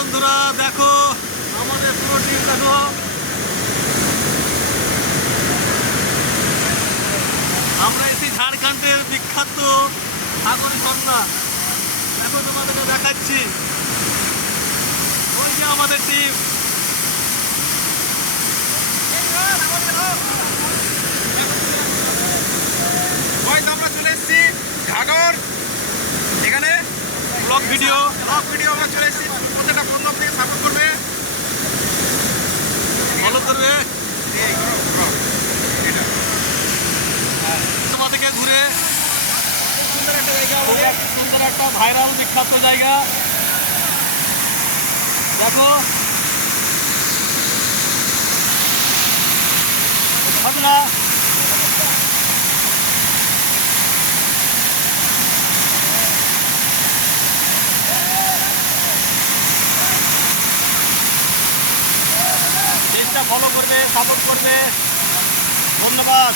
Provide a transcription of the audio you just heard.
বন্ধুরা দেখো আমাদের পুরো টিম দেখো। আমরা এসেছি ঝাড়খণ্ডের বিখ্যাত সাগর ঝর্ণা। দেখো তোমাদেরকে দেখাচ্ছি, ওই যে আমাদের টিম। আমরা চলে এসেছি ঘাগর। এখানে ব্লগ ভিডিও আমরা চলে এসেছি। প্রত্যেকটা বন্ধু থেকে সাপোর্ট করবে, ফলো করবে। তোমাদেরকে ঘুরে সুন্দর একটা জায়গা খুব সুন্দর একটা ভাইরাল বিখ্যাত জায়গা দেখো। ভাবনা পেজটা ফলো করবে, সাপোর্ট করবে। ধন্যবাদ।